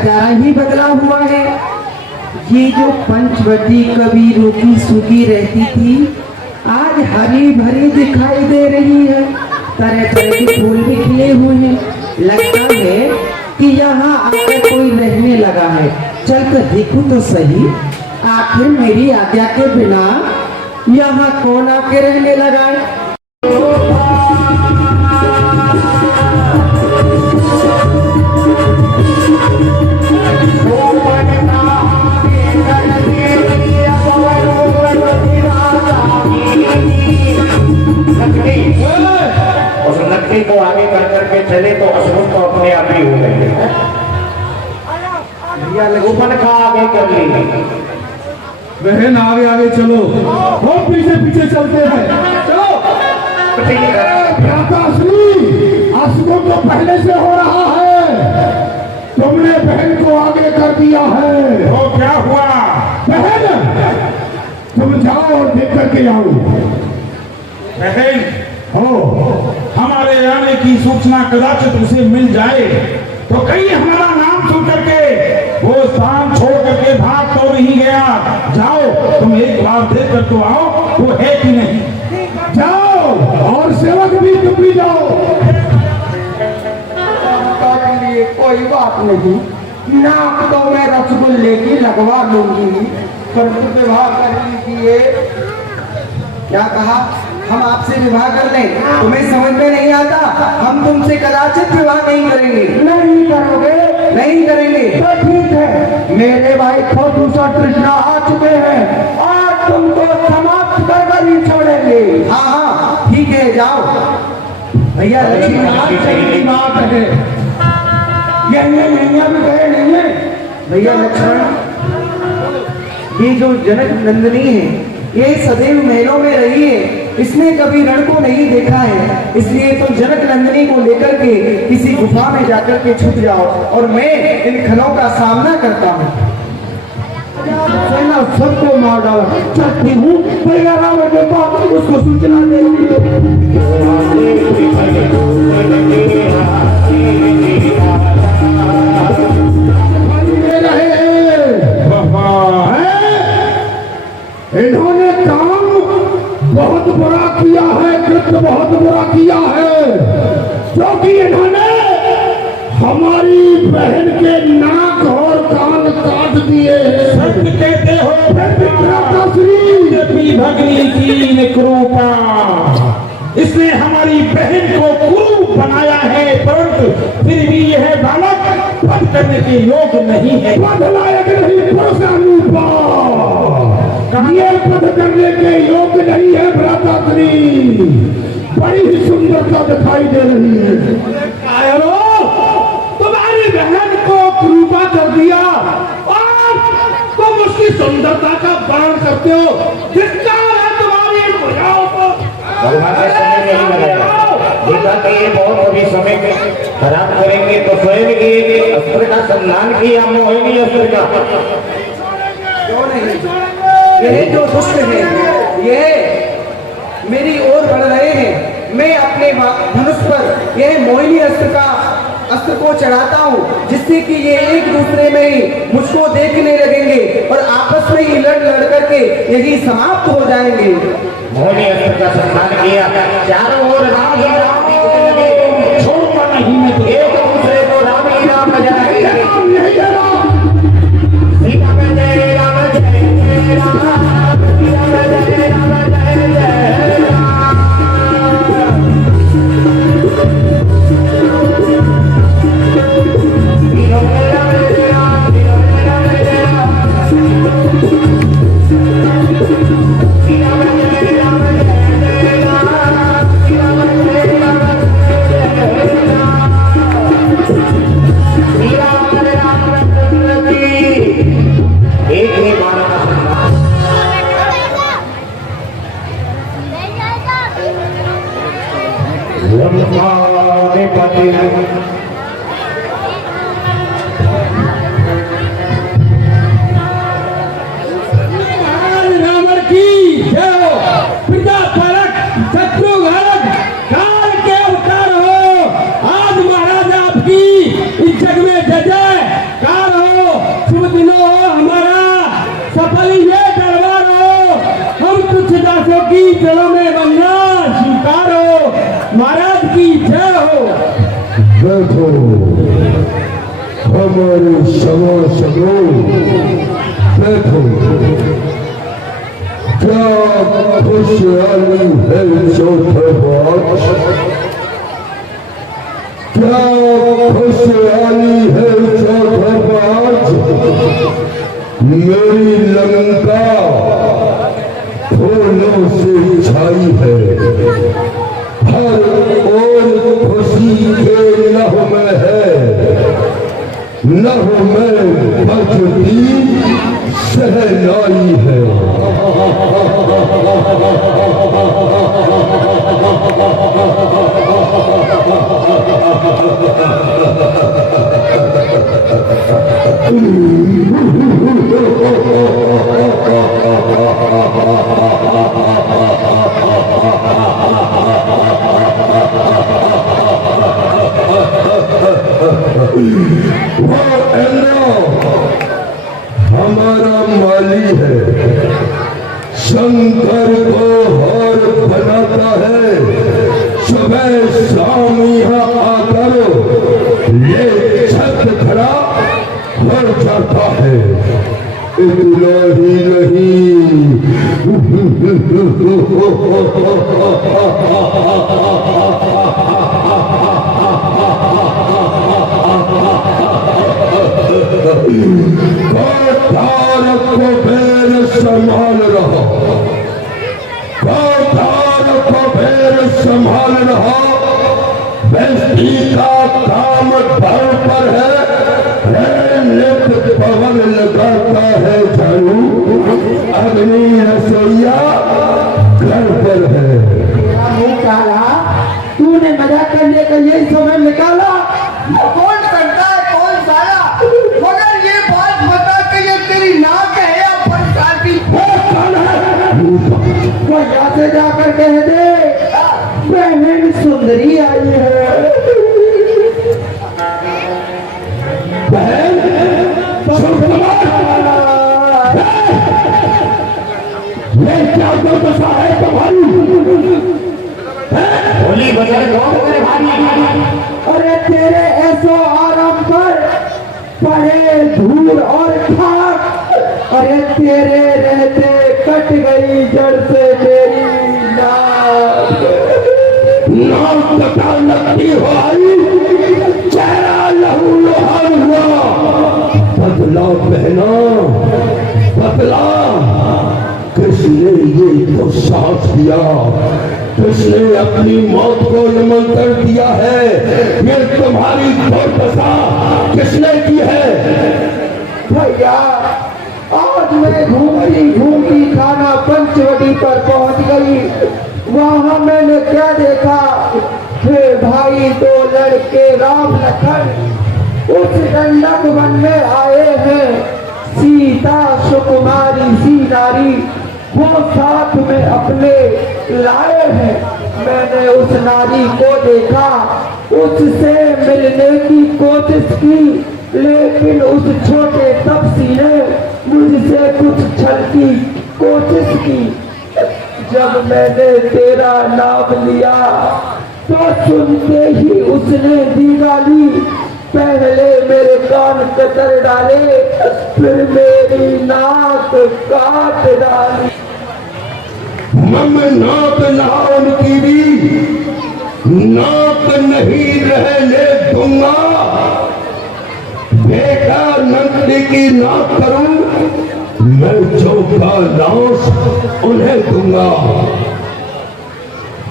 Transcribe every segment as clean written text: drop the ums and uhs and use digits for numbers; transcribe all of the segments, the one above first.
नजारा ही बदला हुआ है। ये जो पंचवटी कभी रूखी सूखी रहती थी, आज हरी भरी दिखाई दे रही है। तरह तरह के फूल भी खिले हुए हैं। लगता है कि यहाँ आकर कोई रहने लगा है। चल कर देखूं तो सही, आखिर मेरी आज्ञा के बिना यहाँ कौन आके रहने लगा है। उस लकड़ी को आगे कर करके चले तो असुर तो अपने आप ही हो गए। लघुपन का आगे कर ली। बहन आगे आगे चलो, हम पीछे पीछे चलते हैं। चलो। असुर तो पहले से हो रहा है, तुमने बहन को आगे कर दिया है। तो क्या हुआ? बहन तुम जाओ और देख करके आओ। बहन हो हमारे आने की सूचना कदाचित उसे मिल जाए तो कहीं हमारा नाम सुन करके वो स्थान छोड़ करके भाग तो नहीं गया। जाओ तुम एक बार देख कर तो आओ वो है कि नहीं। जाओ और सेवक भी तुम भी जाओ। कोई बात नहीं, नाक तो मैं रसगुल्ले की लगवा लूंगी, परंतु विवाह कर लीजिए। क्या कहा? हम आपसे विवाह कर लें? तुम्हें समझ में नहीं आता? हम तुमसे कदाचित विवाह नहीं करेंगे। नहीं करोगे? नहीं करेंगे तो ठीक है। मेरे भाई को दूसरा तृष्णा आ चुके हैं और तुमको समाप्त कर ही छोड़ेंगे। हाँ हाँ ठीक है, जाओ। भैया लक्ष्मी बात है, ये भी गए नहीं है। भैया लक्ष्मण, ये जो जनक नंदिनी है ये सदैव महलों में रही है, इसने कभी रण को नहीं देखा है। इसलिए तो जनक नंदिनी को लेकर के किसी गुफा में जाकर के छुप जाओ और मैं इन खलों का सामना करता हूँ। सेना सबको मार डाला। चाहती हूँ भैया रावण के पास उसको सूचना दे इन्होंने काम बहुत बुरा किया है, कृत्य बहुत बुरा किया है, क्योंकि इन्होंने हमारी बहन के नाक और कान काट दिए। सत्य कहते हो भगनी की कृपा, इसने हमारी बहन को कुरूप बनाया है, परंतु फिर भी यह बालक वध करने के योग्य नहीं है। वध लायक नहीं, ये वध करने के योग्य नहीं है। भ्राताश्री बड़ी ही सुंदरता दिखाई दे रही है। तुम्हारी बहन को कृपा कर दिया और तुम उसकी सुंदरता का वर्णन करते हो। धिक्कार है तुम्हारी भुजाओं को। समय नहीं लगाया, देखा कि ये बहुत अभी समय खराब करेंगे तो स्वयं ये अस्त्र का सम्मान किया, मोहिनी अस्त्र का। क्यों नहीं? ये जो दुष्ट है ये मेरी ओर बढ़ रहे हैं। मैं अपने धनुष पर यह मोहिनी अस्त्र को चढ़ाता हूँ, जिससे कि ये एक दूसरे में ही मुझको देखने लगेंगे और आपस में ही लड़ करके यही समाप्त हो जाएंगे। मोहिनी अस्त्र का सम्मान किया, चारों ओर राम ही राम दिखने लगे। छोड़ूंगा नहीं मैं तो, एक दूसरे को राम ही राम बजाएंगे। सीता में जय राम जय राम, सीता में जय राम जय जय राम। सीता में जय राम जय जय राम, सीता में चलो में बंगला स्वीकार हो, महाराज की जय हो। बैठो हमारे सवा सगो, बैठो। क्या खुशहाली है चौथा बात, क्या खुशहाली है चौथा बात। मेरी लंका फूलों से छाई है, हर ओर खुशी के लह में है, लह में बजती सहनाई है। हमारा माली है, शंकर को हार बनाता है, सुबह शाम यहाँ आकर ये छत खड़ा हो जाता है। इतना ही नहीं, धारक को पैर संभाल रहा, धारक को पैर संभाल रहा। बेस्ती का काम घर पर है, नित पवन लगाता है जानू, अग्नि रसोईया घर पर है। काला तूने मजाक करने का यही समय निकाला। कौन करता है कौन साला, मगर ये बात बता कि ये तेरी नाक है या फटकार की। वो यहाँ से जाकर कह दे बहन सुंदरी आई है। बहन ये क्या दशा है तुम्हारी? होली बजाए कौन तेरे भाई? अरे तेरे ऐसो आराम पर पड़े धूल और खाक, अरे तेरे रहते कट गई जड़ से मेरी नाक। नाक कटा लगती हो आई, चेहरा लहू लुहान हुआ। बदला बहना बदला, किसने ये तो साथ दिया, किसने अपनी मौत को नमन कर दिया है। ये तुम्हारी दुर्दशा किसने की है? भैया आज मैं घूमती खाना पंचवटी पर पहुंच गई। वहां मैंने क्या देखा, फिर भाई दो लड़के राम लखन उस दंडक वन में आए हैं। सीता सुकुमारी सी नारी वो साथ में अपने लाए हैं। मैंने उस नारी को देखा, उससे मिलने की कोशिश की, लेकिन उस छोटे तपसी ने मुझसे कुछ छल की कोशिश की। जब मैंने तेरा नाम लिया तो सुनते ही उसने दी गाली। पहले मेरे कान कतर डाले, फिर मेरी नाक काट डाली। मैं नाक लाउन की भी नाक नहीं रहने दूंगा। बेटा नंदी की नाक करूं, मैं जो का नाश उन्हें दूंगा।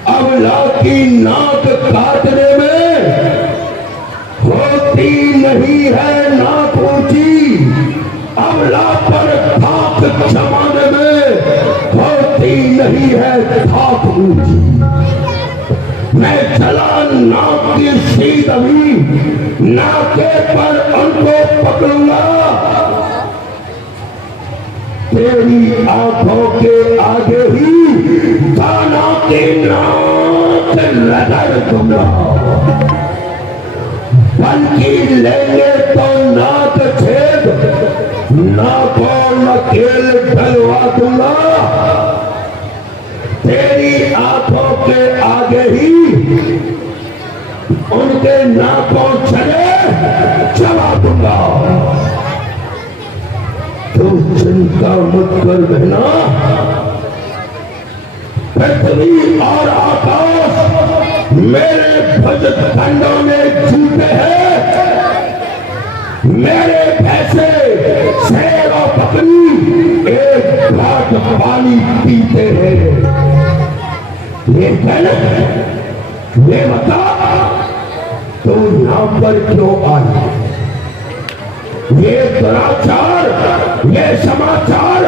अबला की नाक काटने में होती नहीं है नाक ऊंची, अबला पर थाप जमाने में होती नहीं है थाप ऊंची। मैं चला नाक की सीध अभी नाके पर उनको पकड़ूंगा। तेरी आंखों के आगे ही दाना के नाक रगड़ दूंगा। बल्कि लेंगे तो नाक छेद, नाकों नकेल डलवा दूंगा। तेरी मेरे नाकों चले चला दूंगा। तो चिंता मत कर बहना, पृथ्वी और आकाश मेरे भजत खंडों में जूते हैं। मेरे भैंसे शेर और बकरी एक घाट पानी पीते हैं। ये कहना ये बता तो यहां पर क्यों आई? ये दुराचार, ये समाचार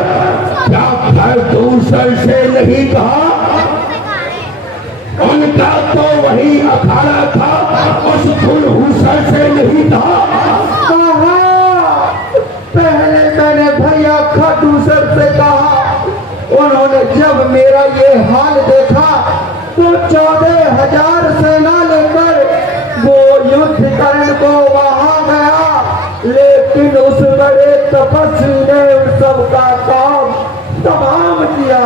क्या घर दूसर से नहीं कहा? उनका तो वही अखाड़ा था, उस धुलहूसर से नहीं कहा। पहले मैंने भैया खडूसर से कहा, उन्होंने जब मेरा ये हाल देखा तो 14,000 सेना लेकर वो युद्ध करने को वहां गया, लेकिन उस बड़े तपस्वी ने उन सबका काम तमाम किया।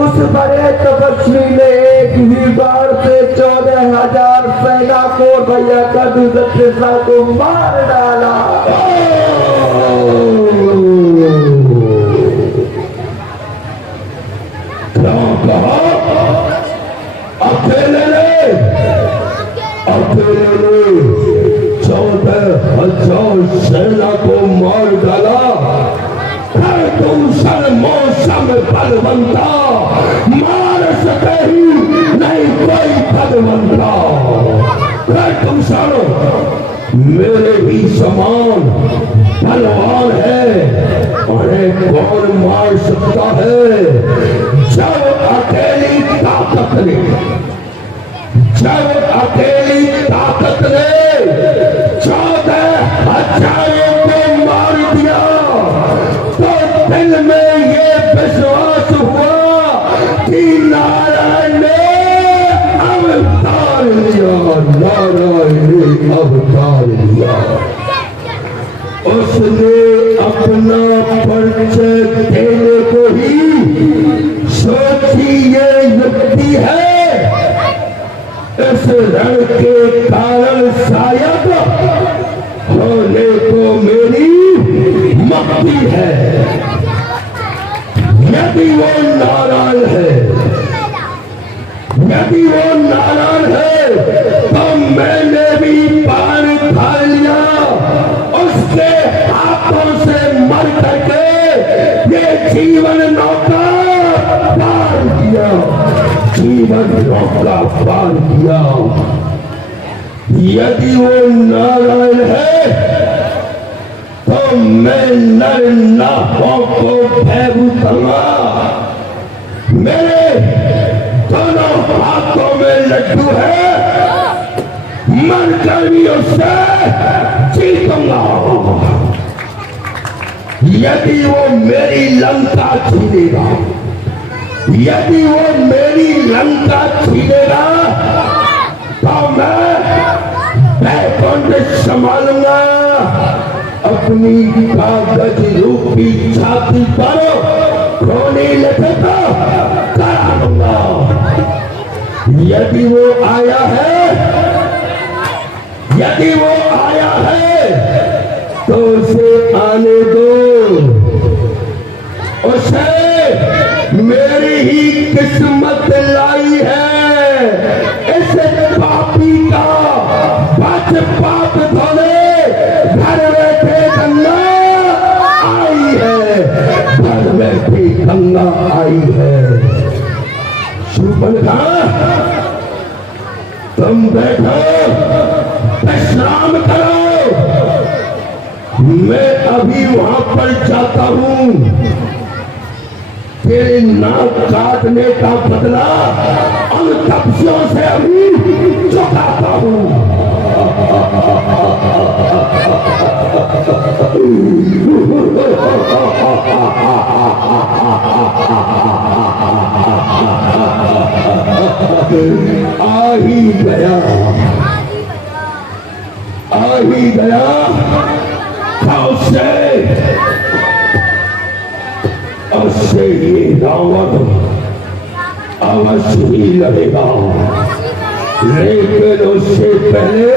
उस बड़े तपस्वी ने एक ही बार से 14,000 सेना को भैया खडूसर को मार डाला। अकेले ने 14,000 सेना को मार डाला। दूसर मौसम बलवंता मार सके ही नहीं कोई बलवंता। दूसर मेरे ही समान बलवान है, उन्हें कौन मार सकता है? जब अकेली ताकत ने 14,000 को मार दिया तो दिल में ये विश्वास हुआ कि नारायण ने अवतार लिया, नारायण ने अवतार लिया। उसने अपना परिचय देने को ही सोची ये युक्ति है। इस रण के कारण शायद होने को मेरी मुक्ति है। यदि वो नारायण है, यदि वो नारायण है तो मैंने भी पार खा लिया। उसके हाथों से मर करके ये जीवन नौका पार किया, जीवन नौका पार किया। यदि वो नारायण है तो मैं नर नाकों को भयभूतूंगा। मेरे दोनों हाथों में लड्डू है, मर कर भी उससे जीतूंगा। यदि वो मेरी लंका छीनेगा, यदि वो मेरी लंका छीनेगा तो मैं बैकुंठ संभालूंगा। अपनी कागज रूपी छाती पर रोने लगे तो करा लूंगा। यदि वो आया है, यदि वो आया है तो उसे आने दो। उसे मेरी ही किस्मत लाई है। इस पापी का बच पाप धोने घर बैठे गंगा आई है, घर बैठे गंगा आई है। शूर्पणखा तुम बैठो, विश्राम करो, मैं अभी वहां पर जाता हूं। तेरे नाक काटने का बदला उन तपस्वियों से अभी चुकाता हूं। आ ही गया, आ ही गया। उससे ये रावण अवश्य ही लड़ेगा, लेकिन उससे पहले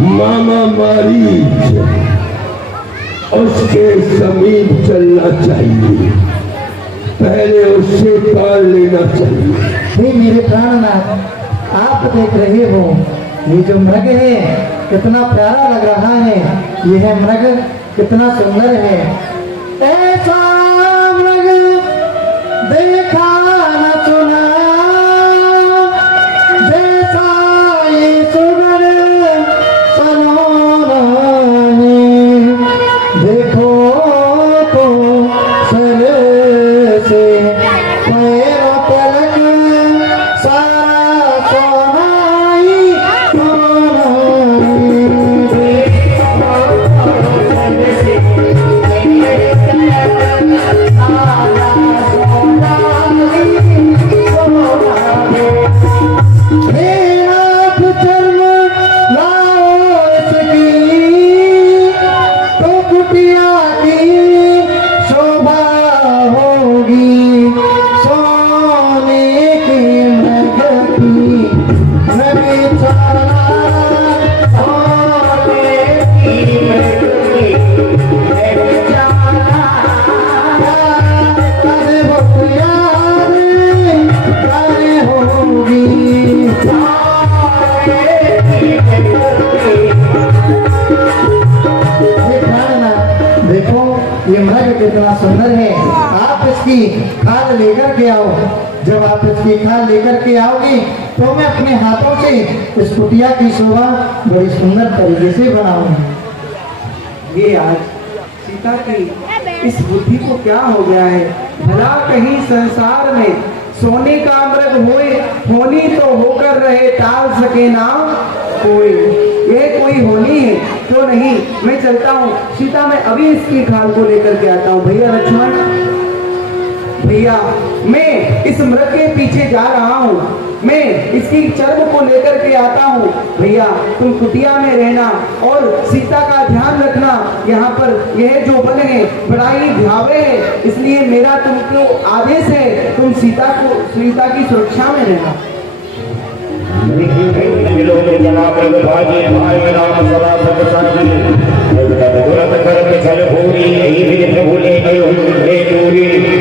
मामा मारीच उसके समीप चलना चाहिए, पहले उससे काल लेना चाहिए। हे मेरे प्राणनाथ, आप देख रहे हो ये जो मृग है कितना प्यारा लग रहा है, यह मृग कितना सुंदर है। ऐसा मृग देखा न सुना, जैसा ये सुंदर सलोना है। देखो तो सर से पैरों तलक सारा सोना ही सोना है। नाथ चर्म लाओ इसकी, तो कुटिया की शोभा होगी। सोने की मृग की नबिचारा, सोने की मृग की नबिचारा। कर वक्त याद करे होगी, देखो ये मृग कितना सुंदर है। आप इसकी खाल लेकर के आओ। जब आप इसकी खाल लेकर के आओगी तो मैं अपने हाथों से इस कुटिया की शोभा बड़ी सुंदर तरीके से बनाऊंगी। ये आज सीता की इस बुद्धि को क्या हो गया है? भला कहीं संसार में सोने का मृग होए, होनी तो होकर रहे, टाल सके ना कोई। यह कोई होनी है तो नहीं। मैं चलता हूँ सीता, मैं अभी इसकी खाल को लेकर के आता हूँ। भैया लक्ष्मण, भैया मैं इस मृग के पीछे जा रहा हूँ, मैं इसकी चर्म को लेकर के आता हूँ। भैया तुम कुटिया में रहना और सीता का ध्यान रखना। यहाँ पर यह जो वन है बड़ा ही भयावह है, इसलिए मेरा तुमको आदेश है तुम सीता की सुरक्षा में रहना।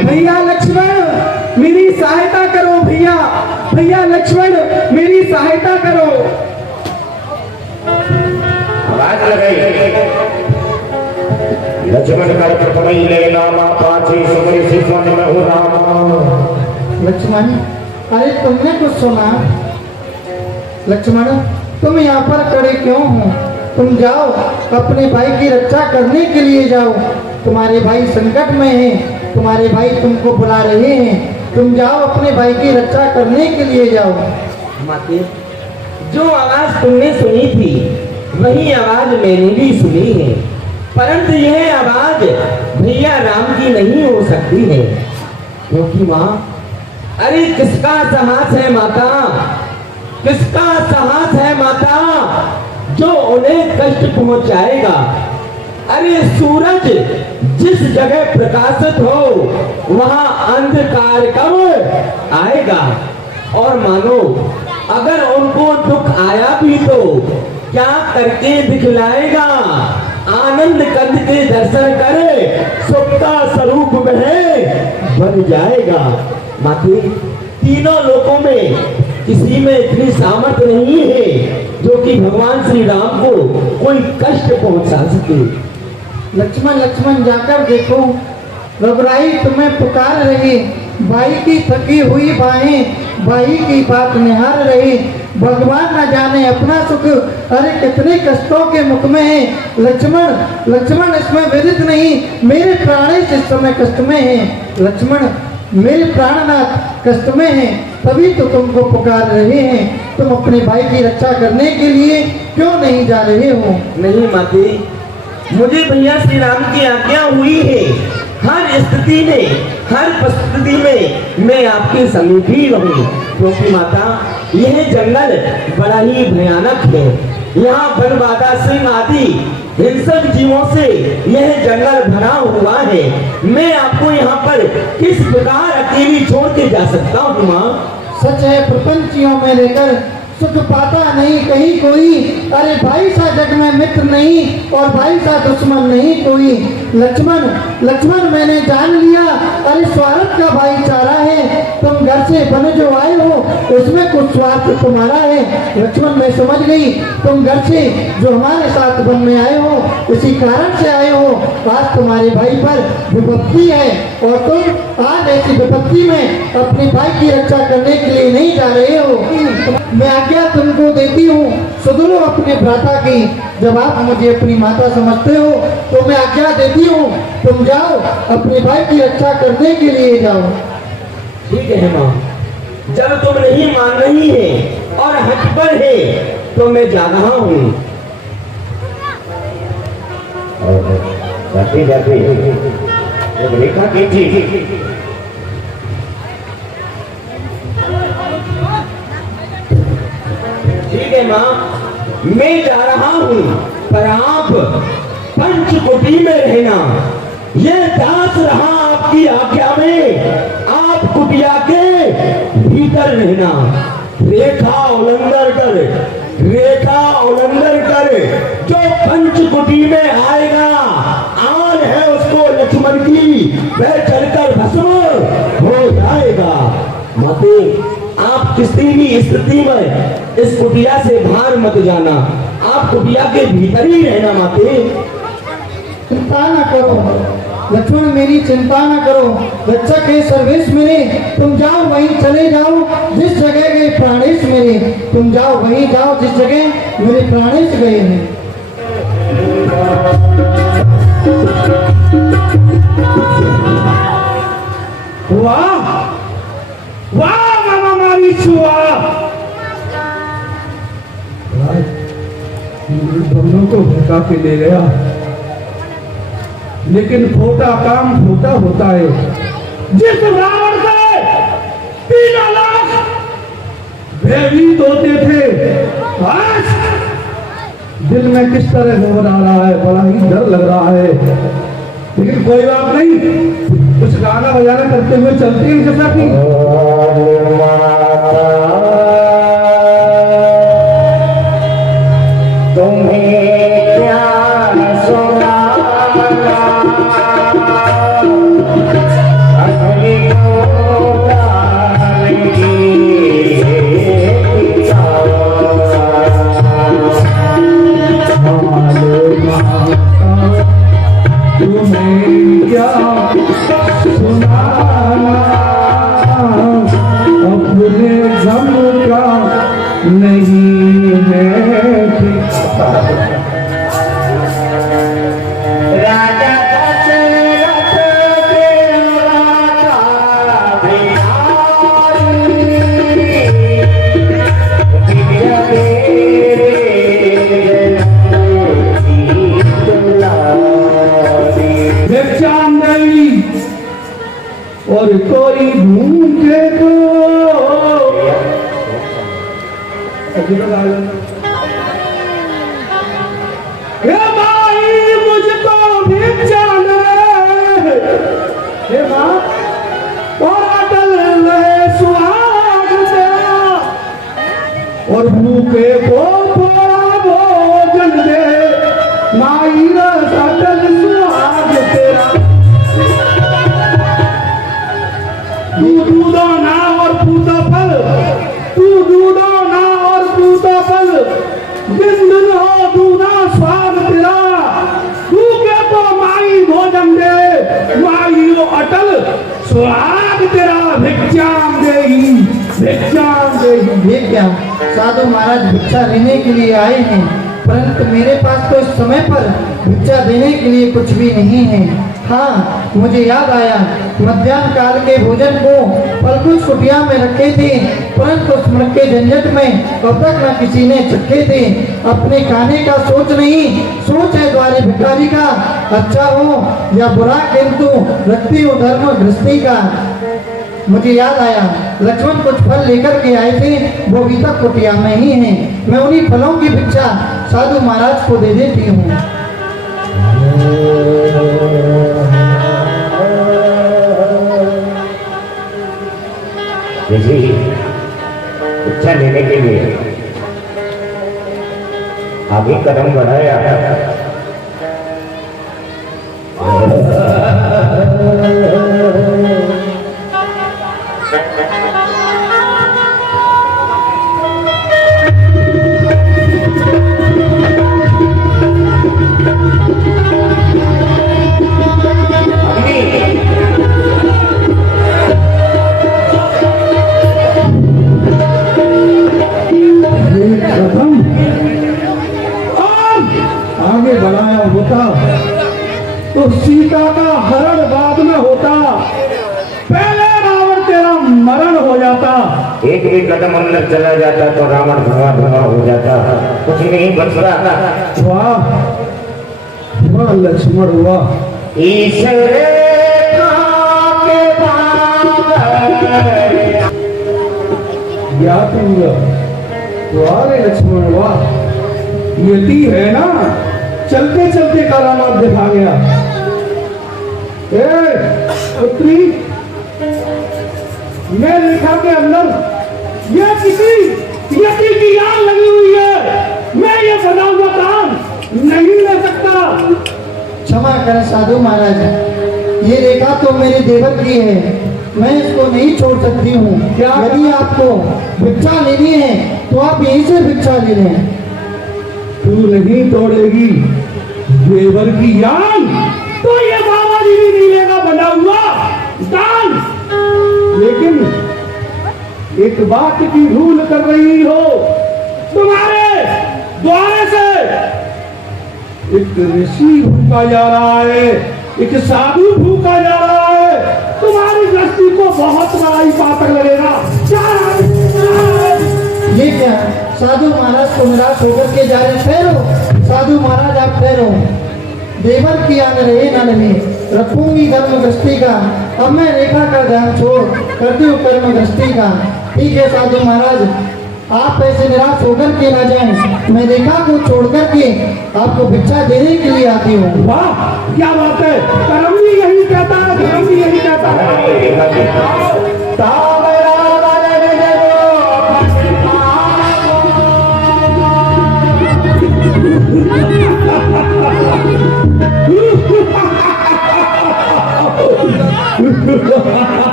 भैया लक्ष्मण मेरी सहायता करो, भैया भैया लक्ष्मण मेरी सहायता करो। आवाज लगाई लक्ष्मण कर प्रथम ले नामा पाछी सुमरि सिद्धन में हो राम। लक्ष्मण, अरे तुमने कुछ सुना? लक्ष्मण तुम यहाँ पर खड़े क्यों हो? तुम जाओ अपने भाई की रक्षा करने के लिए जाओ। तुम्हारे भाई संकट में हैं, तुम्हारे भाई तुमको बुला रहे हैं। तुम जाओ अपने भाई की रक्षा करने के लिए जाओ। माते, जो आवाज तुमने सुनी थी वही आवाज मैंने भी सुनी है, परंतु यह आवाज भैया राम की नहीं हो सकती है। क्योंकि माँ, अरे किसका साहस है माता, किसका साहस है माता जो उन्हें कष्ट पहुंचाएगा? अरे सूरज जिस जगह प्रकाशित हो वहां अंधकार कब आएगा? और मानो अगर उनको दुख आया भी तो क्या करके दिखलाएगा? आनंद कंद के दर्शन करे सुख का स्वरूप में बन जाएगा। माते, तीनों लोकों में किसी में इतनी सामर्थ्य नहीं है जो कि भगवान श्री राम को कोई कष्ट पहुंचा सके। लक्ष्मण लक्ष्मण जाकर देखो, रघुराई तुम्हें पुकार रही। भाई की थकी हुई बाहें भाई की बात निहार रही। भगवान न जाने अपना सुख अरे कितने कष्टों के मुख में है। लक्ष्मण लक्ष्मण इसमें विदित नहीं, मेरे प्राणेश इस समय कष्ट में है। लक्ष्मण मेरे प्राणनाथ कष्ट में हैं, तभी तो तुमको पुकार रहे हैं। तुम अपने भाई की रक्षा करने के लिए क्यों नहीं जा रहे हो? नहीं माते, मुझे भैया श्री राम की आज्ञा हुई है हर स्थिति में, हर परिस्थिति में मैं आपके समीप ही रहूं। क्योंकि माता, यह जंगल बड़ा ही भयानक है। यहाँ बनबादा सिंह आदि हिंसक जीवों से यह जंगल भरा हुआ है। मैं आपको यहाँ पर किस प्रकार अकेली छोड़ के जा सकता हूँ माँ? सच है, प्रपंचियों में लेकर सुख पाता नहीं कहीं कोई। अरे भाई सा जग में मित्र नहीं और भाई सा दुश्मन नहीं कोई। लक्ष्मण लक्ष्मण मैंने जान लिया, अरे स्वार्थ का भाईचारा है। तुम घर से बन जो आए हो उसमें कुछ स्वार्थ तुम्हारा है। लक्ष्मण मैं समझ गई, तुम घर से जो हमारे साथ वन में आए हो इसी कारण से आए हो। आज तुम्हारे भाई पर विपत्ति है और तुम आज ऐसी विपत्ति में अपने भाई की रक्षा करने के लिए नहीं जा रहे हो। मैं आज्ञा तुमको देती हूँ, सुध लो अपने भ्राता की। जब आप मुझे अपनी माता समझते हो तो मैं आज्ञा देती हूँ, तुम जाओ अपने भाई की रक्षा करने के लिए जाओ। ठीक है माँ, जब तुम नहीं मान रही है और हक पर है तो मैं जा रहा हूँ। जाते जाते एक रेखा खींची। ठीक है माँ, मैं जा रहा हूँ, पर आप पंचकुटी में रहना। ये दास रहा आपकी आज्ञा में, आप कुटिया के भीतर रहना। रेखा उल्लंघन कर जो पंचकुटी में आएगा, आन है उसको लक्ष्मण की, वह चलकर भस्म हो जाएगा। माते, आप किसी भी स्थिति में इस कुटिया से बाहर मत जाना, आप कुटिया के भीतर ही रहना। माते चिंता न करो लक्ष्मण, मेरी चिंता न करो। रक्षक है सर्वेश मेरे, तुम जाओ वहीं चले जाओ जिस जगह गए प्राणेश मेरे। तुम जाओ वहीं जाओ जिस जगह मेरे प्राणेश गए हैं। वाह वाह मामा मारी छुआ, दोनों को भड़का के ले गया, लेकिन खोटा काम खोटा होता है। जिस रावण से 3 लाख भयभीत होते थे, आज दिल में किस तरह घबर आ रहा है, बड़ा ही डर लग रहा है। लेकिन कोई बात नहीं, कुछ गाना बजाना करते हुए चलते हैं जैसा कि तुम्हें क्या सुनाना, अपने गम का नहीं है ठिकाना। राजा दशरथ तेरा था बिहारी, दिव्य और कोई ढूंढे तो भाई मुझको भी जाने, हे माँ और अटल सुहाग तेरा, और भूखे को थोड़ा भोजन दे, माई अटल सुहाग तेरा। तू दूधो ना और पूता फल, तू दूधो ना और पूता फल, दिन दिन हो दूधा स्वाद तेरा। तू के तो माई भोजन दे, माई वो अटल स्वाद तेरा। भिक्षाम देही, भिक्षाम देही। ये क्या साधु महाराज भिक्षा लेने के लिए आए हैं, परंतु मेरे पास तो इस समय पर भिक्षा देने के लिए कुछ भी नहीं है। हाँ, मुझे याद आया, मध्याह्न काल के भोजन को फलकुश कुटिया में रखे थे, परंतु उस मृग के झंझट में अब तक न किसी ने चखे थे। अपने खाने का सोच नहीं, सोच है द्वारे भिखारी का, अच्छा हो या बुरा किंतु रखती हूँ धर्म गृहस्थी का। मुझे याद आया, लक्ष्मण कुछ फल लेकर के आए थे, वो अभी तक कुटिया में ही हैं। मैं उन्हीं फलों की भिक्षा साधु महाराज को दे देती हूँ। भिक्षा लेने के लिए आगे कदम बढ़ाया। आगे बढ़ाया होता तो सीता का हरण बाद में होता, पहले रावण तेरा मरण हो जाता। एक भी कदम अंदर चला जाता तो रावण धुआं धुआं हो जाता, कुछ नहीं बचता। वाह वाह लक्ष्मण वाह। ईश्वर ज्ञात वाह लक्ष्मण वाह। यति है ना, चलते चलते करामात दिखा गया। पुत्री मैं रेखा के अंदर ये किसी यति की आग लगी हुई है, मैं ये बना हुआ काम नहीं ले सकता। क्षमा करें साधु महाराज, ये रेखा तो मेरे देवर की है, मैं इसको नहीं छोड़ सकती हूँ। यदि आपको भिक्षा लेनी है तो आप यहीं से भिक्षा ले लें। तू नहीं तोड़ेगी देवर की यान तो ये बाबा जी भी नहीं लेगा बना हुआ दान। लेकिन एक बात की भूल कर रही हो, तुम्हारे द्वारे से एक ऋषि भूखा जा रहा है, एक साधु भूखा जा रहा है। तुम्हारी दृष्टि को बहुत बड़ा ही पातक लगेगा। ये क्या साधु महाराज को निराश होकर के जा रहे? ठहरो साधु महाराज, आप ठहरो। देवर की आन रहे न रहे, रखूंगी धर्म दृष्टि का। अब मैं रेखा का ध्यान छोड़ करती हूँ कर्म दृष्टि का। ठीक है साधु महाराज, आप ऐसे निराश होकर के ना जाएं। मैं रेखा को छोड़ करके आपको भिक्षा देने के लिए आती हूँ। वाह क्या बात है, कर्म भी यही कहता है, कर्म भी यही कहता है।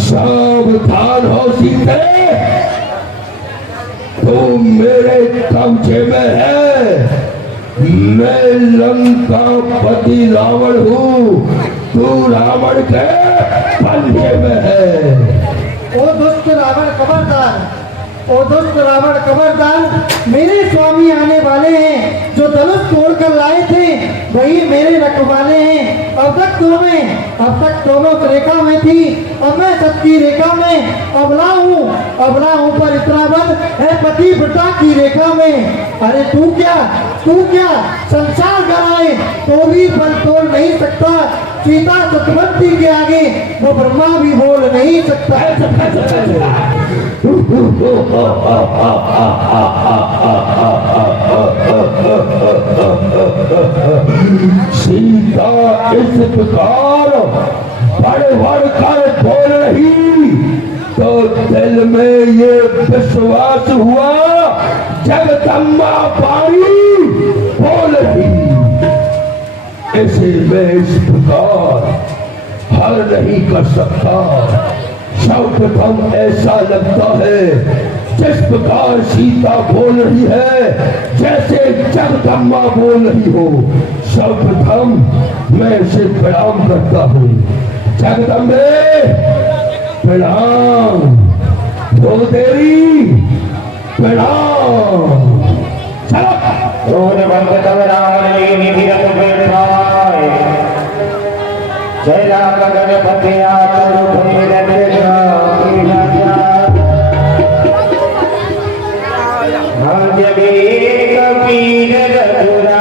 सावधान हो सीते, तू मेरे कब्जे में है। मैं लंका पति रावण हूँ, तू रावण के पंजे में है। ओ दुष्ट रावण खबरदार, ओ दुष्ट रावण खबरदार। मेरे स्वामी आने वाले हैं, जो धनुष तोड़ कर लाए थे वही मेरे रखवाले हैं। अब तक तो मैं उस रेखा में थी, अब मैं सबकी रेखा में अबला हूँ पर इतरावत है पति व्रता की रेखा में। अरे तू क्या संसार गराए तो भी बल तोड़ नहीं सकता। सीता सतवंती के आगे वो ब्रह्मा भी बोल नहीं सकता। सीता इस प्रकार बढ़ कर बोल रही तो दिल में ये विश्वास हुआ जगदम्बा पानी बोल रही। इसे मैं इस प्रकार हल नहीं कर सकता। सर्वप्रथम ऐसा लगता है जिस प्रकार सीता बोल रही है जैसे जगदम्बा बोल रही हो। सर्वप्रथम मैं इसे प्रणाम करता हूँ। जगदम्बे प्रणाम, भूदेवी प्रणाम। जय राम गणपति कबीर रघुराया,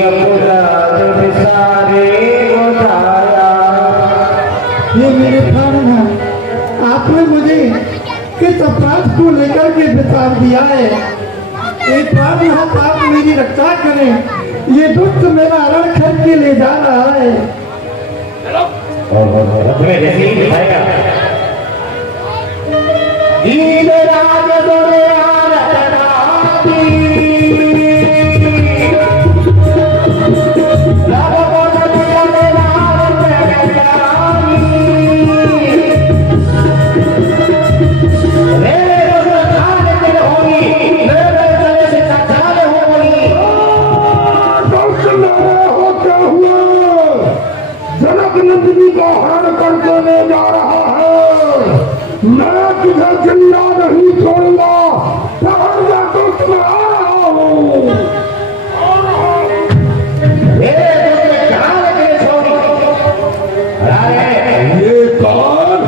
अपराध सारे उधार मुझे किस अपराध को लेकर के विचार दिया है। एक बार यहाँ आप मेरी रक्षा करें, ये दुष्ट मेरा हरण खरीद के ले जा रहा है। रथ में जैसे ही दिखाएगा नंदिनी का हरण करके ले जा रहा है। मैं तुझे जिंदा नहीं छोड़ूंगा, दुष्ट में आ रहा हूँ। ये कौन?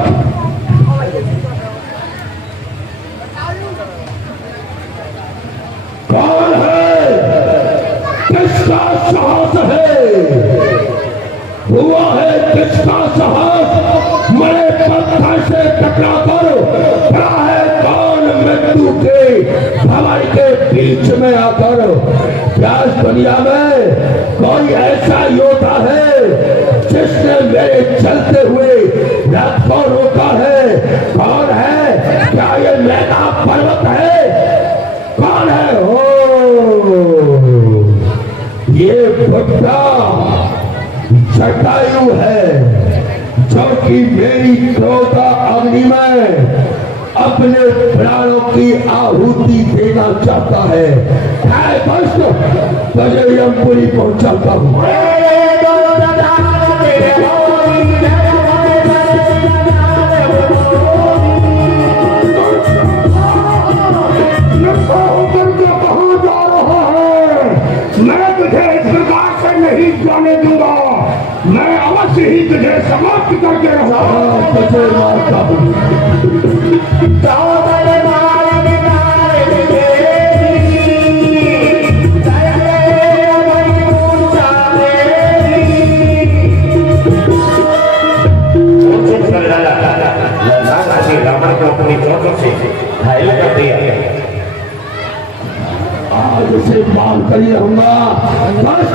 कौन है? किसका साहस है? हुआ है किसका साहस? मरे पत्थर से टकरा कर खड़ा है कौन मृत्यु के हवाई के बीच में आकर? क्या इस दुनिया में कोई ऐसा योद्धा है जिसने मेरे चलते हुए रथ को रोका है? कौन है? क्या ये मैदा पर्वत है? कौन है? ओ ये बुड्ढा जटायु है जो कि मेरी क्रोध अग्नि में अपने प्राणों की आहुति देना चाहता है। बस तुझे यमपुरी पहुंचाता हूँ। कहाँ जा रहा है? मैं तुझे इस प्रकार से नहीं जाने दूंगा। मैं अवश्य ही तुझे समाप्त करके रहूंगा। तुझे मारता हूँ। रावण को अपनी चोटों से घायल कर दिया। आज उसे मार कर ही रहूंगा। बस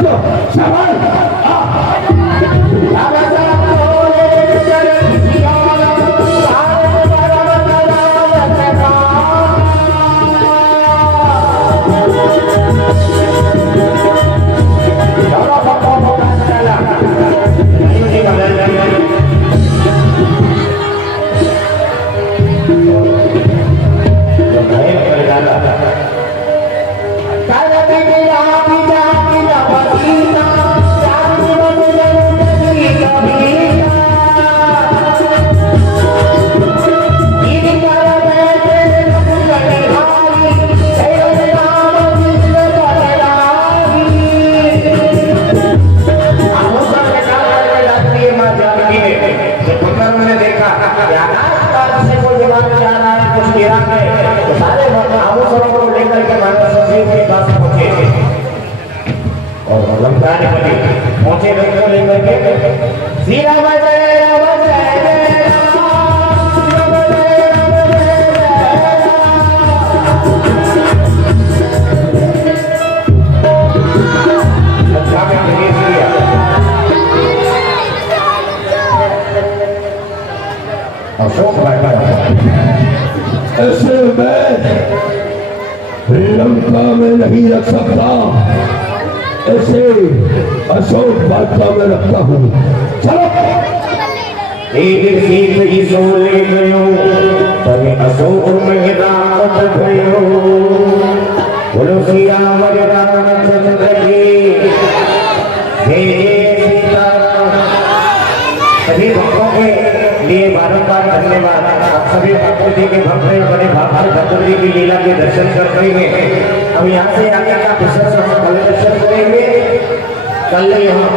पहुंचे को लेकर के सीरा अशोक ऐसे मैं लंका में नहीं रख सकता, ऐसे अशोक वाटिका में रखता हूँ। चलो एक सीख ईसो ले गयो तने अशोक में रात गयो बोलो श्री राम रामचंद्र की जय सीताराम। सभी भक्तों के लिए बारंबार धन्यवाद। आप सभी भक्तों जी के भक्त हैं, बड़े भाई भक्त जी की लीला के दर्शन कर रहे हैं। अब यहाँ से आगे का दर्शन कल करेंगे। कल यहाँ